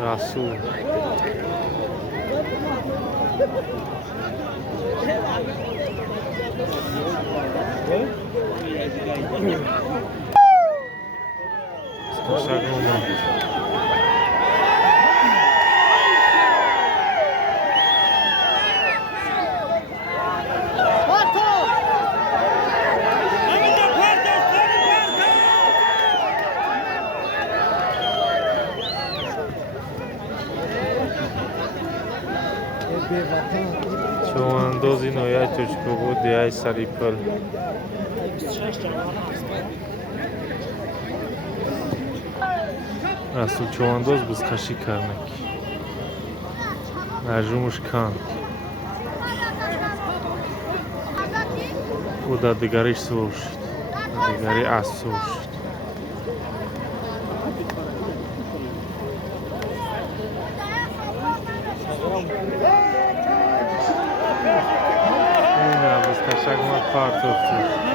расул скашагона چواندازی نویا چوچکو بود دیای سریپل расул чавандоз бузқашӣ карнак наҷумуш кан ӯ дар дигариш сур шуд дар дигари асп сур шуд ин бузқашак ма партофт